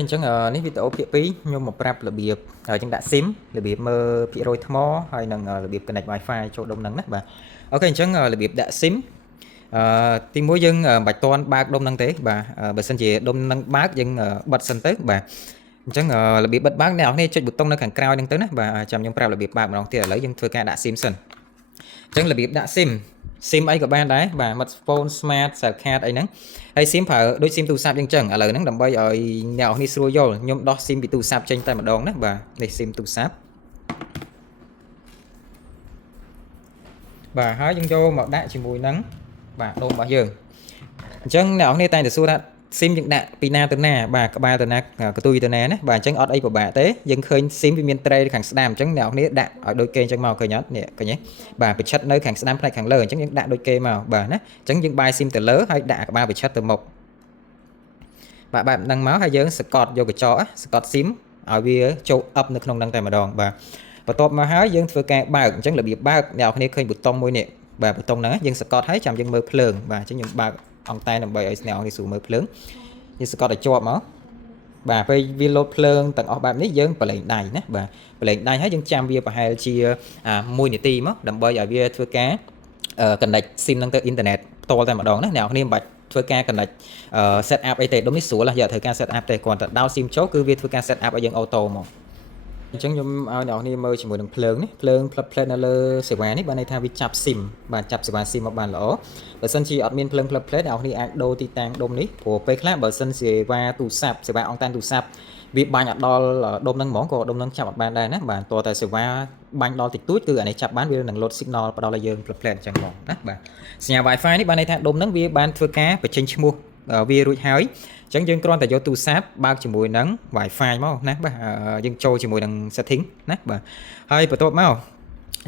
អញ្ចឹងនេះវីដេអូភាគ2ខ្ញុំមកប្រាប់របៀបចឹងដាក់ SIM របៀបមើលភាគរយថ្មហើយនឹងរបៀប connect Wi-Fi ចូលដុំហ្នឹងណាបាទអូខេអញ្ចឹងរបៀបដាក់ SIM ទីមួយយើងមិនបាច់តន់បើកដុំហ្នឹងទេបាទបើសិនជាដុំហ្នឹងបើកយើងបិទសិនទៅបាទអញ្ចឹងរបៀបបិទបើកអ្នកនរគ្នាចុចប៊ូតុងនៅខាងក្រោយហ្នឹងទៅណាបាទចាំខ្ញុំប្រាប់របៀបបើកម្ដងទៀតឥឡូវយើងធ្វើការដាក់ SIM សិនអញ្ចឹងរបៀបដាក់ SIM អីក៏បានដែរបាទ smartphone smart cell card អីហ្នឹងហើយ SIM ប្រើដូច SIM ទូរស័ព្ទយើងចឹងឥឡូវហ្នឹងដើម្បីឲ្យអ្នកនរគ្នាស្រួលយល់ខ្ញុំដោះ SIM ពីទូរស័ព្ទចេញតែម្ដងណាបាទនេះ SIM ទូរស័ព្ទបាទហើយយើងយកមកដាក់ជាមួយនឹងបាទដុំរបស់យើងអញ្ចឹងអ្នកនរគ្នាតែងតែសួរថា SIM យើងដាក់ពីណាទៅណាបាទក្បាលទៅណាកតុយទៅណាណាបាទអញ្ចឹងអត់អីពិបាកទេយើងឃើញ SIM វាមានត្រេខាងស្ដាំអញ្ចឹងអ្នកនរគ្នាដាក់ឲ្យដូចគេអញ្ចឹងមកឃើញអត់នេះឃើញទេបាទបញ្ឆិតនៅខាងស្ដាំផ្នែកខាងលើអញ្ចឹងយើងដាក់ដូចគេមកបាទណាអញ្ចឹងយើងបាយ SIM ទៅលើហើយដាក់ក្បាលបញ្ឆិតទៅមុខបាទបែបហ្នឹងមកហើយយើងសកត់យកកញ្ចក់សកត់ SIM ឲ្យវាចូល up នៅក្នុងហ្នឹងតែម្ដងបាទបន្ទាប់មកហើយយើងធ្វើការបើកអញ្ចឹងរបៀបបើកអ្នកនរគ្នាឃើញប៊ូតុងមួយនេះបាទប៊ូតុងហ្នឹងយើងសកត់ហើយចាំយើងមើលភ្លើងបាទអញ្ចឹងខ្ញុំបើកអង្តែនដើម្បីឲ្យអ្នកនរគ្នាស្រួលមើលភ្លើងយើងសកត់ឲ្យជាប់មកបាទពេលវាលោតភ្លើងទាំងអស់បែបនេះយើងប្រឡែងដៃណាបាទប្រឡែងដៃហើយយើងចាំវាប្រហែលជា1នាទីមកដើម្បីឲ្យវាធ្វើការconnect SIM ហ្នឹងទៅអ៊ីនធឺណិតផ្ទាល់តែម្ដងណាអ្នកនរគ្នាមិនបាច់ធ្វើការ connect set up អីទេដុំនេះស្រួលយកធ្វើការ set up ទេគ្រាន់តែដោត SIM ចូលគឺវាធ្វើការ set up ឲ្យយើងអូតូមកអញ្ចឹងខ្ញុំឲ្យអ្នកនរគ្នាមើលជាមួយនឹងភ្លើងនេះភ្លើងផ្លឹបផ្លែតនៅលើសេវានេះបានន័យថាវាចាប់ SIM បាទចាប់សេវា SIM មកបានល្អបើសិនជាអត់មានភ្លើងផ្លឹបផ្លែតអ្នកនរគ្នាអាចដូរទីតាំងដុំនេះព្រោះពេលខ្លះបើសិនសេវាទូរស័ព្ទសេវាអង់តានទូរស័ព្ទវាបាញ់អត់ដល់ដុំហ្នឹងហ្មងក៏ដុំហ្នឹងចាប់អត់បានដែរណាបាទតើតែសេវាបាញ់ដល់តិចតួចគឺអានេះចាប់បានវានឹង load signal ផ្ដល់ឲ្យយើងផ្លឹបផ្លែតអញ្ចឹងហ្មងណាបាទសញ្ញា Wi-Fi នេះបានន័យថាដុំហ្នឹងវាបានធ្វើការបញ្ចេញឈ្មោះវារួចហើយអញ្ចឹងយើងគ្រាន់តែយកទូរស័ព្ទបើកជាមួយនឹង Wi-Fi មកណាបាទយើងចូលជាមួយនឹង setting ណាបាទហើយបន្ទាប់មក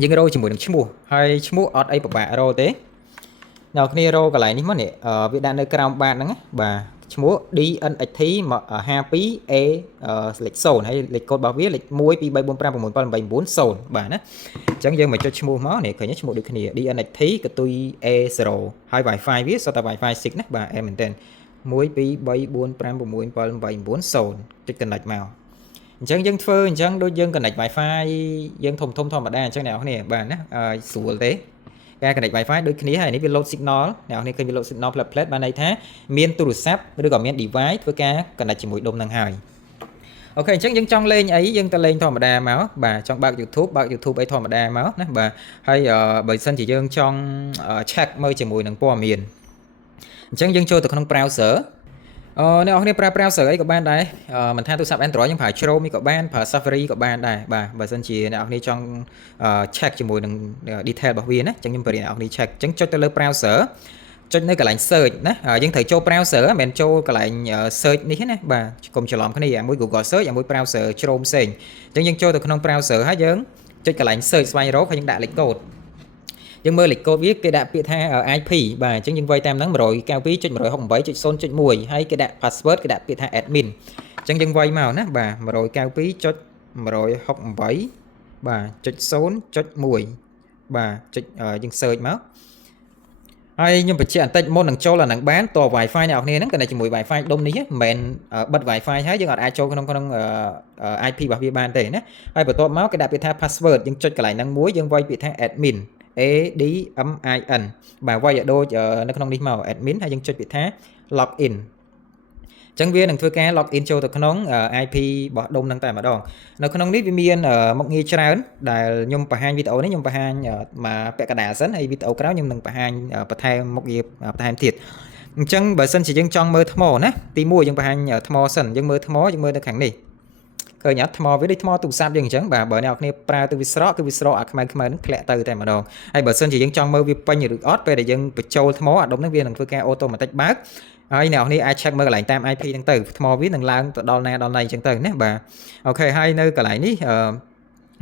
យើងរកជាមួយនឹងឈ្មោះហើយឈ្មោះអត់អីពិបាករកទេអ្នកគ្នារកកន្លែងនេះមកនេះវាដាក់នៅក្រោមបាតហ្នឹងបាទឈ្មោះ DNXT 52A លេខ0ហើយលេខកូដរបស់វាលេខ1 2 3 4 5 6 7 8 9 0បាទណាអញ្ចឹងយើងមកចុចឈ្មោះមកនេះឃើញឈ្មោះដូចគ្នា DNXT កតុយ A0 ហើយ Wi-Fi វាសុទ្ធតែ Wi-Fi 6ណាបាទមែនតើ1 2 3 4 5 6 7 8 9 0ចុច connect មកអញ្ចឹងយើងធ្វើអញ្ចឹងដូចយើង connect Wi-Fi យើងធំធម្មតាអញ្ចឹងអ្នកនរគ្នាបាទណាស្រួលទេការ connect Wi-Fi ដូចគ្នាហើយនេះវា load signal អ្នកនរគ្នាឃើញវា load signal ផ្លែតបានន័យថាមានទូរស័ព្ទឬក៏មាន device ធ្វើការ connect ជាមួយដុំហ្នឹងហើយអូខេអញ្ចឹងយើងចង់លេងអីយើងទៅលេងធម្មតាមកបាទចង់បើក YouTube អីធម្មតាមកណាបាទហើយបើសិនជាយើងចង់ check មើលជាមួយនឹងព័ត៌មានអញ្ចឹងយើងចូលទៅក្នុង browser អ្នកនរគ្នាប្រើ browser អីក៏បានដែរមិនថាទូរស័ព្ទ Android យើងប្រើ Chrome នេះក៏បានប្រើ Safari ក៏បានដែរបាទបើសិនជាអ្នកនរគ្នាចង់ check ជាមួយនឹង detail របស់វាណាអញ្ចឹងខ្ញុំបរិញ្ញាអ្នកនរគ្នា check អញ្ចឹងចុចទៅលើ browser ចុចនៅកន្លែង search ណាយើងត្រូវចូល browser មិនមែនចូលកន្លែង search នេះណាបាទកុំច្រឡំគ្នាមួយ Google search មួយ browser Chrome ផ្សេងអញ្ចឹងយើងចូលទៅក្នុង browser ហើយយើងចុចកន្លែង search ស្វែងរកហើយយើងដាក់លេខកូដយើងមើលលេខកូដវាគេដាក់ពាក្យថា IP បាទអញ្ចឹងយើងវាយតាមហ្នឹង 192.168.0.1 ហើយគេដាក់ password គេដាក់ពាក្យថា admin អញ្ចឹងយើងវាយមកណាបាទ 192.168 បាទ.0.1 បាទចុចយើង search មកហើយខ្ញុំបញ្ជាក់បន្តិចមុននឹងចូលអាហ្នឹងបានតើ Wi-Fi អ្នកនរគ្នាហ្នឹងក៏ជាមួយ Wi-Fi ដុំនេះមិនមែនបិទ Wi-Fi ហើយយើងអាចចូលក្នុង IP របស់វាបានទេណាហើយបន្ទាប់មកគេដាក់ពាក្យថា password យើងចុចកន្លែងហ្នឹងមួយយើងវាយពាក្យថា admin ADMIN បាទវាយឲ្យដូចនៅក្នុងនេះមក admin ហើយយើងចុចពាក្យថា login អញ្ចឹងវានឹងធ្វើការ login ចូលទៅក្នុង IP របស់ដុំហ្នឹងតែម្ដងនៅក្នុងនេះវាមានមុខងារច្រើនដែលខ្ញុំបង្ហាញវីដេអូនេះខ្ញុំបង្ហាញមកពាក់កណ្ដាលសិនហើយវីដេអូក្រោយខ្ញុំនឹងបង្ហាញបន្ថែមមុខងារបន្ថែមទៀតអញ្ចឹងបើសិនជាយើងចង់មើលថ្មណាទី1យើងបង្ហាញថ្មសិនយើងមើលថ្មយើងមើលនៅខាងនេះឃើញអត់ថ្មវាដូចថ្មទូរស័ព្ទយើងអញ្ចឹងបាទបើអ្នកនរគ្នាប្រើទៅវាស្រកគឺវាស្រកអាខ្មៅហ្នឹងធ្លាក់ទៅតែម្ដងហើយបើសិនជាយើងចង់មើលវាពេញឬអត់ពេលដែលយើងបញ្ចូលថ្មអាដុំហ្នឹងវានឹងធ្វើការអូតូម៉ាទិកបើកហើយអ្នកនរគ្នាអាច check មើលកន្លែងតាម IP ហ្នឹងទៅថ្មវានឹងឡើងទៅដល់ណាដល់ណីអញ្ចឹងទៅណាបាទអូខេហើយនៅកន្លែងនេះ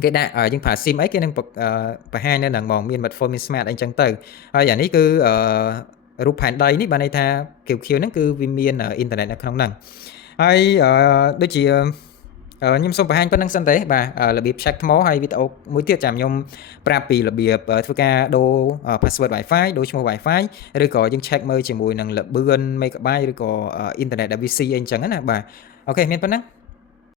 គេដាក់យើងប្រើ SIM អីគេនឹងបង្ហាញនៅហ្នឹងហ្មងមាន smartphone មាន smart អីអញ្ចឹងទៅហើយអានេះគឺរូបផែនដីនេះបានន័យថាខៀវៗហ្នឹងគឺវាមានអ៊ីនធឺណិតនៅក្នុងហ្នឹងហើយដូចជាខ្ញុំសូមបង្ហាញប៉ុណ្្នឹងសិនទេបាទរបៀប check ថ្មហើយវីដេអូមួយទៀតចាំខ្ញុំប្រាប់ពីរបៀបធ្វើការដូរ password Wi-Fi ដូរឈ្មោះ Wi-Fi ឬក៏យើង check មើលជាមួយនឹងល្បឿន megabyte ឬក៏ internet WC អីអញ្ចឹងណាបាទ អូខេមានប៉ុណ្ណឹង